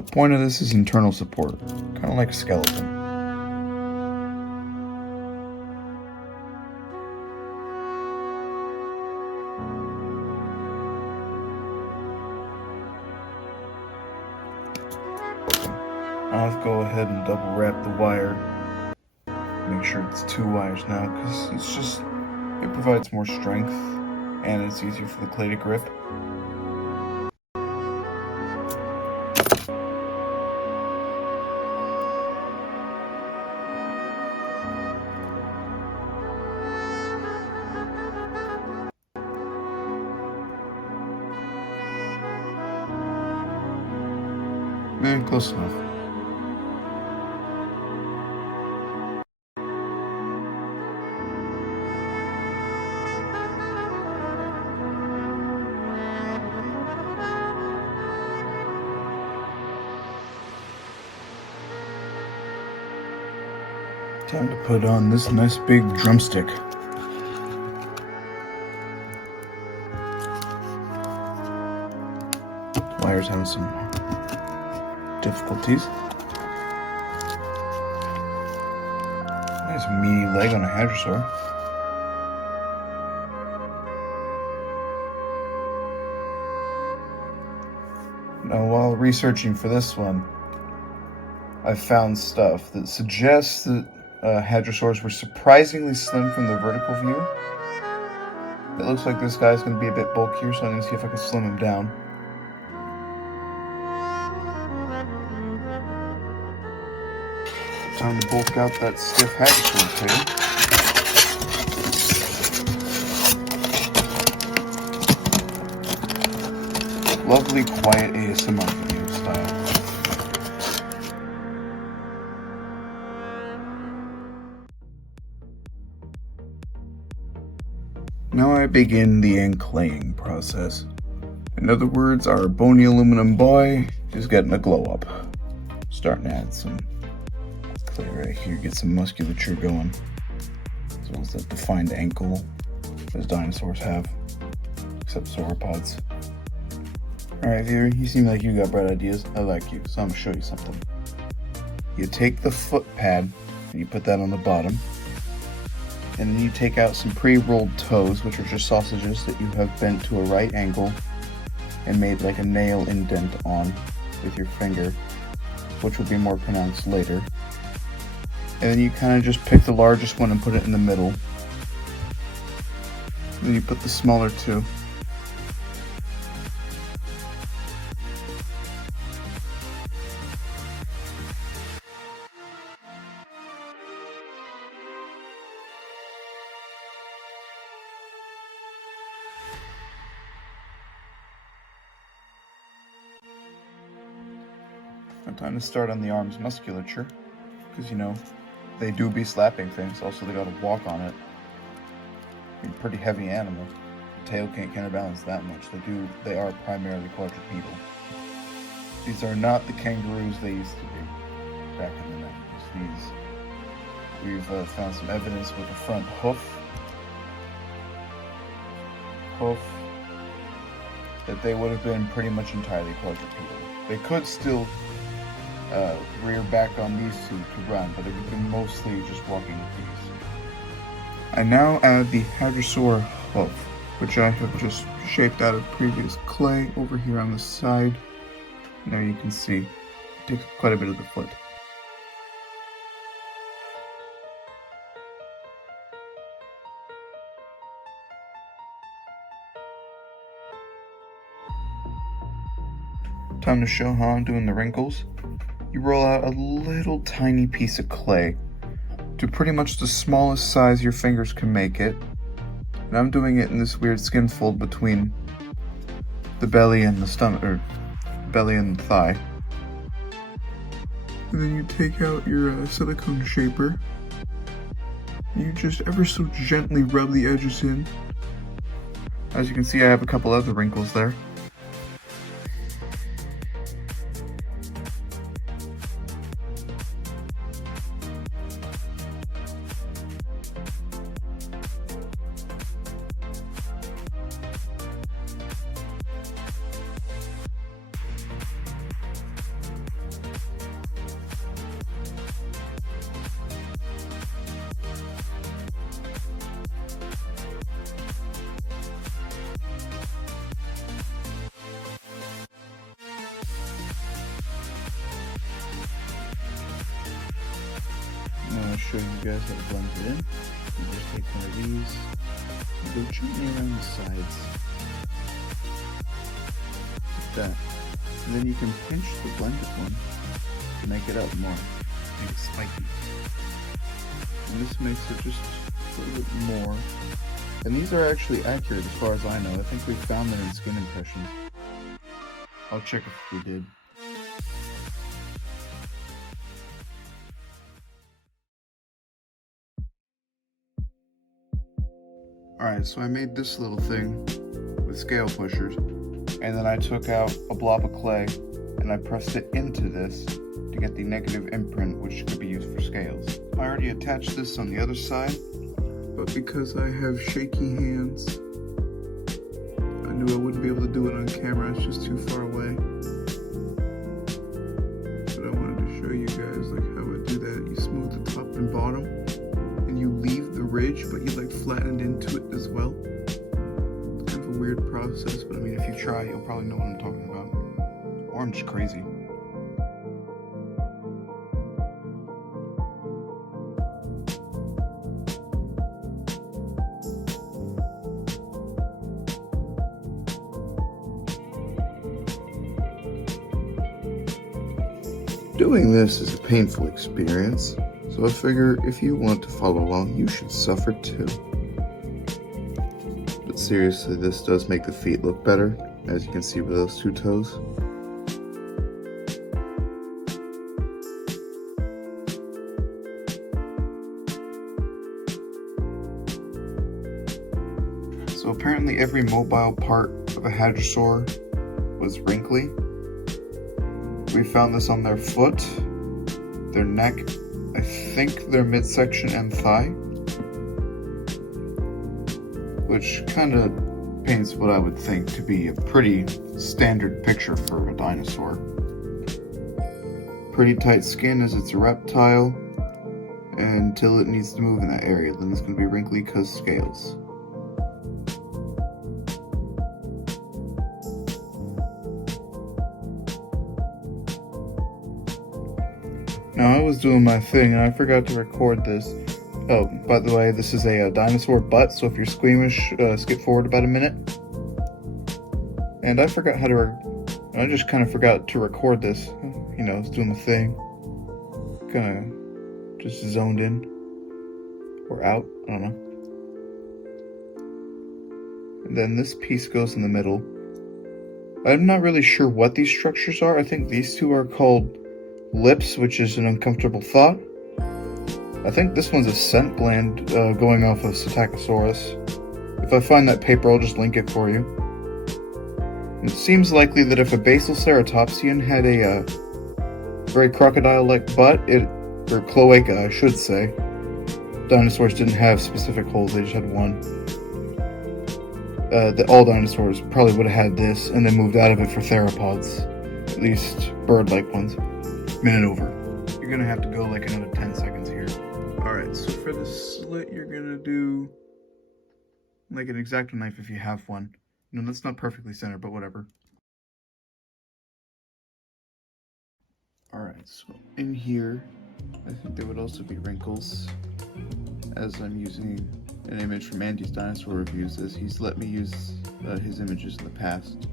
The point of this is internal support, kind of like a skeleton. I'll go ahead and double wrap the wire. Make sure it's 2 wires now, because it provides more strength and it's easier for the clay to grip. And close enough. Time to put on this nice big drumstick. The wire's having some difficulties. Nice meaty leg on a hadrosaur. Now, while researching for this one, I found stuff that suggests that hadrosaurs were surprisingly slim from the vertical view. It looks like this guy's going to be a bit bulkier, so I'm going to see if I can slim him down. Time to bulk out that stiff hadrosaur tail. Lovely, quiet ASMR video style. Now I begin the enclaying process. In other words, our bony aluminum boy is getting a glow up. Starting to add some clay right here, get some musculature going, as well as that defined ankle as dinosaurs have, except sauropods. Alright viewer, you seem like you got bright ideas. I like you, so I'm going to show you something. You take the foot pad and you put that on the bottom. And then you take out some pre-rolled toes, which are just sausages that you have bent to a right angle and made like a nail indent on with your finger, which will be more pronounced later. And then you kind of just pick the largest one and put it in the middle. And then you put the smaller two. Time to start on the arm's musculature, because you know, they do be slapping things, also they gotta walk on it. I mean, pretty heavy animal. The tail can't counterbalance that much. They are primarily quadrupedal. These are not the kangaroos they used to be back in the 90s. We've found some evidence with the front hoof that they would have been pretty much entirely quadrupedal. They could still rear back on these two to run, but it would be mostly just walking with these. I now add the hadrosaur hoof, which I have just shaped out of previous clay over here on the side. Now you can see it takes quite a bit of the foot. Time to show how I'm doing the wrinkles. You roll out a little tiny piece of clay to pretty much the smallest size your fingers can make it. And I'm doing it in this weird skin fold between the belly and the stomach, or belly and the thigh. And then you take out your silicone shaper. You just ever so gently rub the edges in. As you can see, I have a couple other wrinkles there. show you guys how to blend it in. You just take one of these and go gently around the sides. Like that. And then you can pinch the blended one to make it out more. Make it spiky. And this makes it just a little bit more. And these are actually accurate as far as I know. I think we found them in skin impressions. I'll check if we did. Alright, so I made this little thing with scale pushers, and then I took out a blob of clay and I pressed it into this to get the negative imprint, which could be used for scales. I already attached this on the other side, but because I have shaky hands, I knew I wouldn't be able to do it on camera, it's just too far away. But I wanted to show you guys like how I do that. You smooth the top and bottom, and you leave the ridge, but you like flattened into it as well. It's kind of a weird process, but I mean, if you try, you'll probably know what I'm talking about. Orange crazy. Doing this is a painful experience, so I figure if you want to follow along, you should suffer too. But seriously, this does make the feet look better, as you can see with those two toes. So apparently every mobile part of a hadrosaur was wrinkly. We found this on their foot, their neck, I think their midsection and thigh, which kind of paints what I would think to be a pretty standard picture for a dinosaur. Pretty tight skin as it's a reptile, until it needs to move in that area, then it's going to be wrinkly because scales. Now I was doing my thing and I forgot to record this. Oh, by the way, this is a dinosaur butt, so if you're squeamish, skip forward about a minute. And I forgot how to, I just kind of forgot to record this. You know, I was doing the thing. Kind of just zoned in. Or out, I don't know. And then this piece goes in the middle. I'm not really sure what these structures are. I think these two are called lips, which is an uncomfortable thought. I think this one's a scent gland going off of Psittacosaurus. If I find that paper, I'll just link it for you. It seems likely that if a basal ceratopsian had a very crocodile-like butt, or cloaca, I should say. Dinosaurs didn't have specific holes, they just had one. All dinosaurs probably would have had this, and then moved out of it for theropods. At least bird-like ones. Minute over. You're gonna have to go like another 10 seconds here. Alright, so for the slit, you're gonna do like an X-Acto knife if you have one. No, that's not perfectly centered, but whatever. Alright, so in here, I think there would also be wrinkles, as I'm using an image from Andy's Dinosaur Reviews, as he's let me use his images in the past.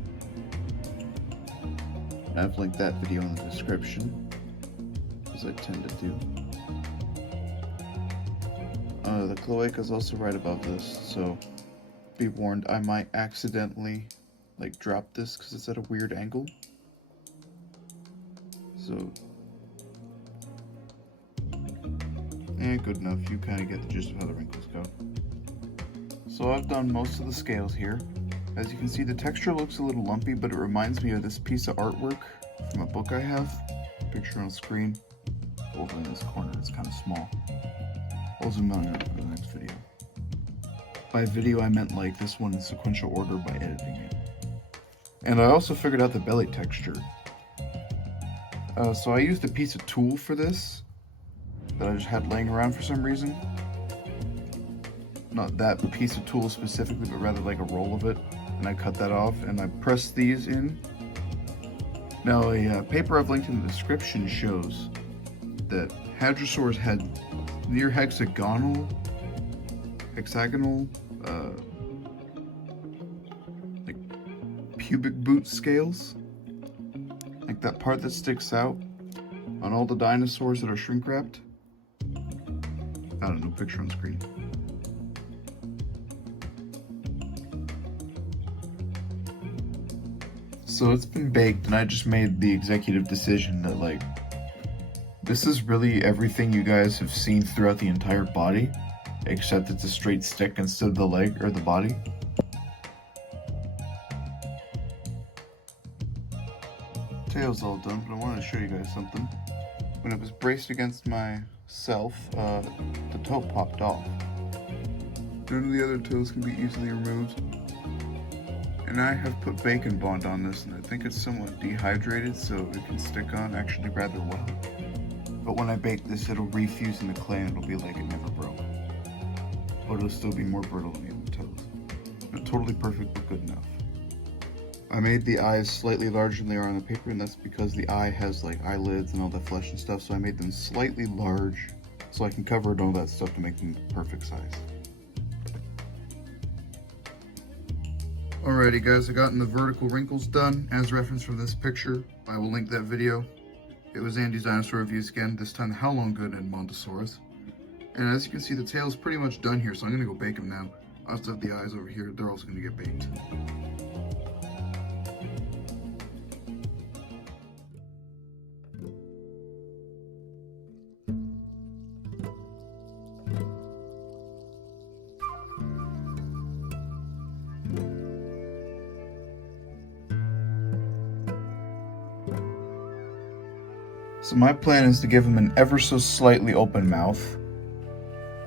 I've linked that video in the description, as I tend to do. The cloaca is also right above this, so be warned, I might accidentally like drop this because it's at a weird angle. So, good enough. You kind of get the gist of how the wrinkles go. So I've done most of the scales here. As you can see, the texture looks a little lumpy, but it reminds me of this piece of artwork from a book I have. Picture on screen. Over in this corner, it's kind of small. I'll zoom in for the next video. By video, I meant like this one in sequential order by editing it. And I also figured out the belly texture. So I used a piece of Tule for this, that I just had laying around for some reason. Not that piece of Tule specifically, but rather like a roll of it. And I cut that off, and I pressed these in. Now, a paper I've linked in the description shows that hadrosaurs had near hexagonal, like pubic boot scales, like that part that sticks out on all the dinosaurs that are shrink wrapped. I don't know, picture on screen. So it's been baked, and I just made the executive decision that, like, this is really everything you guys have seen throughout the entire body, except it's a straight stick instead of the leg or the body. Tail's all done, but I wanted to show you guys something. When it was braced against myself, the toe popped off. None of the other toes can be easily removed. And I have put bacon bond on this, and I think it's somewhat dehydrated, so it can stick on actually rather well. But when I bake this, it'll refuse in the clay and it'll be like it never broke. But it'll still be more brittle than the other toes. Not totally perfect, but good enough. I made the eyes slightly larger than they are on the paper, and that's because the eye has like eyelids and all that flesh and stuff, so I made them slightly large so I can cover all that stuff to make them perfect size. Alrighty guys, I gotten the vertical wrinkles done as referenced from this picture. I will link that video. It was Andy's Dinosaur Reviews again, this time the How Long Good and Montasaurus. And as you can see, the tail's pretty much done here, so I'm gonna go bake them now. I also have the eyes over here, they're also gonna get baked. So my plan is to give him an ever so slightly open mouth,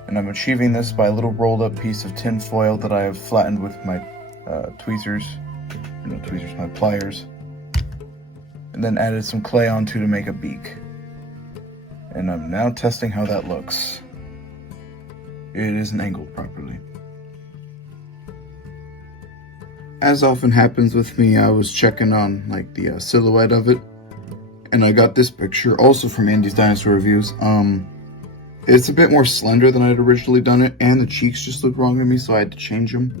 and I'm achieving this by a little rolled up piece of tin foil that I have flattened with my my pliers, and then added some clay onto to make a beak. And I'm now testing how that looks. It isn't angled properly. As often happens with me, I was checking on like the silhouette of it, and I got this picture also from Andy's Dinosaur Reviews. It's a bit more slender than I had originally done it, and the cheeks just looked wrong to me, so I had to change them.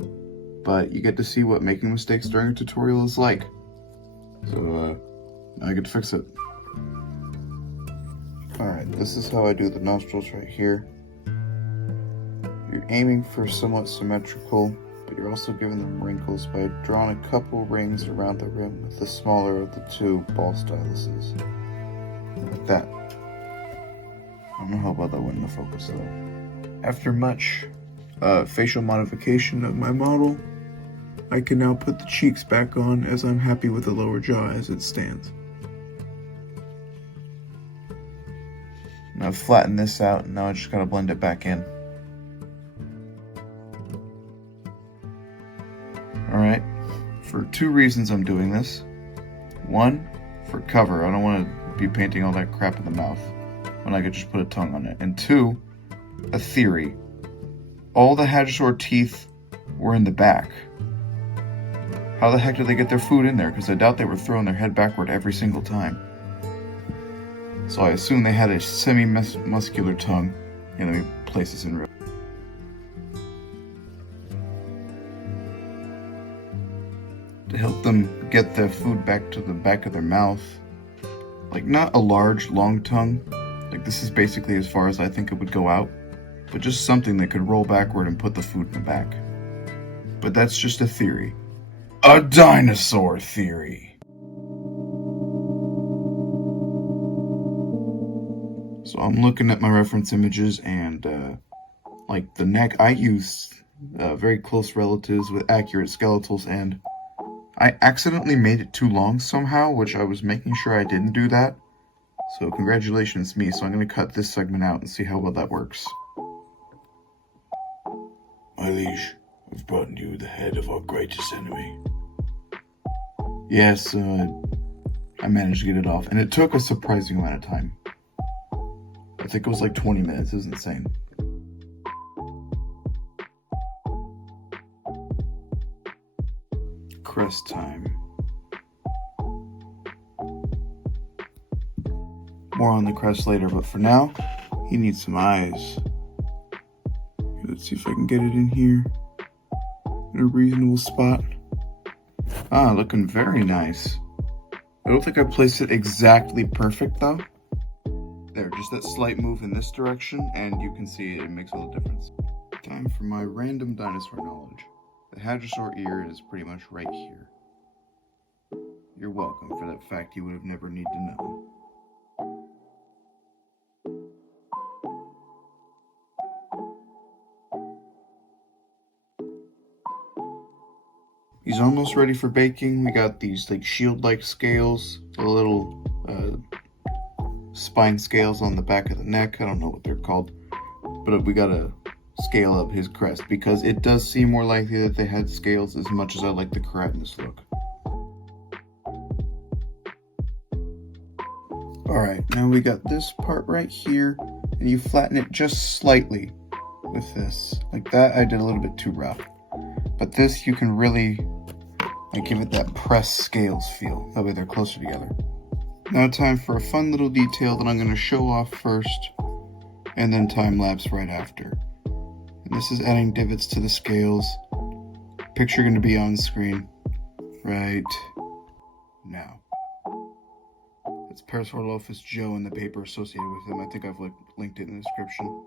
But you get to see what making mistakes during a tutorial is like. So I get to fix it. Alright, this is how I do the nostrils right here. You're aiming for somewhat symmetrical, but you're also giving them wrinkles by drawing a couple rings around the rim with the smaller of the two ball styluses. Like that. I don't know how well that went in the focus though. After much facial modification of my model, I can now put the cheeks back on, as I'm happy with the lower jaw as it stands. Now I've flattened this out, and now I just gotta blend it back in. Alright, for two reasons I'm doing this. One, for cover. I don't want to be painting all that crap in the mouth when I could just put a tongue on it. And two, a theory. All the hadrosaur teeth were in the back. How the heck did they get their food in there? Because I doubt they were throwing their head backward every single time. So I assume they had a semi-muscular tongue. And let me place this in real. To help them get their food back to the back of their mouth. Like, not a large, long tongue. Like, this is basically as far as I think it would go out. But just something that could roll backward and put the food in the back. But that's just a theory. A dinosaur theory! So I'm looking at my reference images, and like the neck, I used very close relatives with accurate skeletals, and I accidentally made it too long somehow, which I was making sure I didn't do that. So congratulations me, so I'm going to cut this segment out and see how well that works. My liege, we've brought you the head of our greatest enemy. Yes, I managed to get it off, and it took a surprising amount of time. I think it was like 20 minutes, it was insane. Crest Time. More on the crest later, but for now, he needs some eyes. Let's see if I can get it in here in a reasonable spot. Ah, looking very nice. I don't think I placed it exactly perfect though. There, just that slight move in this direction, and you can see it makes all the difference. Time for my random dinosaur knowledge. The hadrosaur ear is pretty much right here. You're welcome for that fact you would have never need to know. He's almost ready for baking. We got these like shield-like scales, the little spine scales on the back of the neck. I don't know what they're called, but we gotta scale up his crest because it does seem more likely that they had scales, as much as I like the keratinous look. Alright, now we got this part right here, and you flatten it just slightly with this. Like that I did a little bit too rough. But this you can really give it that pressed scales feel. That way they're closer together. Now time for a fun little detail that I'm going to show off first, and then time lapse right after. And this is adding divots to the scales. Picture going to be on screen right now. It's Parasaurolophus Joe and the paper associated with him. I think I've linked it in the description.